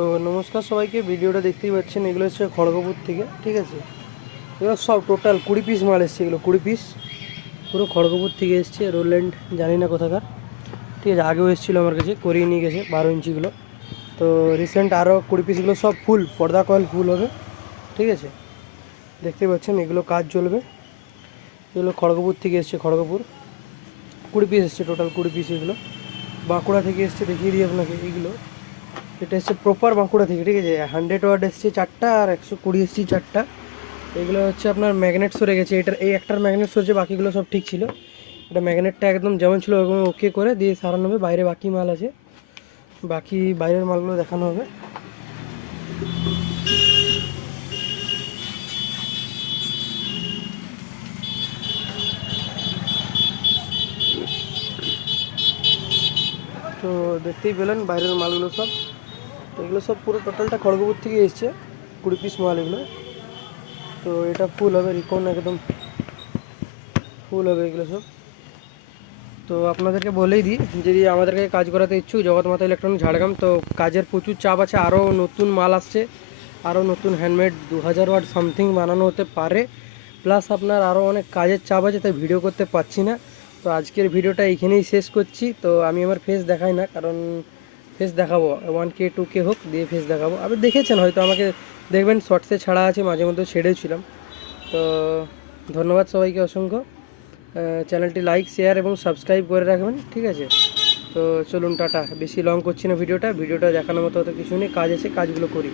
তো নমস্কার সবাইকে, ভিডিওটা দেখতেই পাচ্ছেন, এগুলো হচ্ছে খড়গপুর থেকে, ঠিক আছে? এগুলো সব টোটাল কুড়ি পিস মাল এসছে এগুলো, কুড়ি পিস পুরো খড়গপুর থেকে এসছে রোল্যান্ড জানি না কোথাকার। ঠিক আছে, আগেও এসেছিল আমার কাছে, করিয়ে নিয়ে গেছে বারো ইঞ্চিগুলো তো রিসেন্ট আরও কুড়ি পিসগুলো সব ফুল পর্দা কয়েল ফুল হবে, ঠিক আছে? দেখতেই পাচ্ছেন, এগুলো কাজ চলবে। এগুলো খড়গপুর থেকে এসছে, খড়গপুর। কুড়ি পিস এসছে টোটাল কুড়ি পিস এগুলো। বাঁকুড়া থেকে এসছে, দেখিয়ে দিই আপনাকে এইগুলো এটা হচ্ছে প্রপার বাঁকুড়া থেকে, ঠিক আছে? হান্ড্রেড ওয়ার্ড এসছে চারটা আর একশো কুড়ি এসছে চারটা। এগুলো হচ্ছে আপনার ম্যাগনেট সরে গেছে। এটার, এই একটার ম্যাগনেট সরছে, বাকিগুলো সব ঠিক ছিল। এটা ম্যাগনেটটা একদম যেমন ছিল, ওরকম ওকে করে দিয়ে সারানো হবে। বাইরে বাকি মাল আছে। বাকি বাইরের মালগুলো দেখানো হবে। তো দেখতেই পেলেন বাইরের মালগুলো সব। তো এগুলো সব পুরো টোটালটা খড়গপুর থেকে এসছে, কুড়ি পিস মাল এগুলো। তো এটা ফুল হবে রিকন একদম ফুল হবে এগুলো সব। তো আপনাদেরকে বলেই দিই, যদি আমাদেরকে কাজ করাতে ইচ্ছুক, জগৎমাতা ইলেকট্রনিক ঝাড়গ্রাম, তো কাজের প্রচুর চাপ আছে। আরও নতুন মাল আসছে, আরও নতুন হ্যান্ডমেড দু হাজার ওয়াট সামথিং বানানো হতে পারে। প্লাস আপনার আরও অনেক কাজের চাপ আছে, তাই ভিডিও করতে পারছি না। তো আজকের ভিডিওটা এইখানেই শেষ করছি। তো আমি আমার ফেস দেখাই না, কারণ ফেস দেখাবো। ওয়ান কে টু কে হোক, দিয়ে ফেস দেখাবো। আপনি দেখেছেন হয়তো আমাকে দেখবেন শর্টসে ছাড়া আছে, মাঝে মধ্যে ছেড়েছিলাম তো ধন্যবাদ সবাইকে অসংখ্য। চ্যানেলটি লাইক শেয়ার এবং সাবস্ক্রাইব করে রাখবেন, ঠিক আছে? তো চলুন, টাটা। বেশি লং করছি না ভিডিওটা। ভিডিওটা দেখানোর মতো অত কিছু নেই, কাজ আছে, কাজগুলো করি।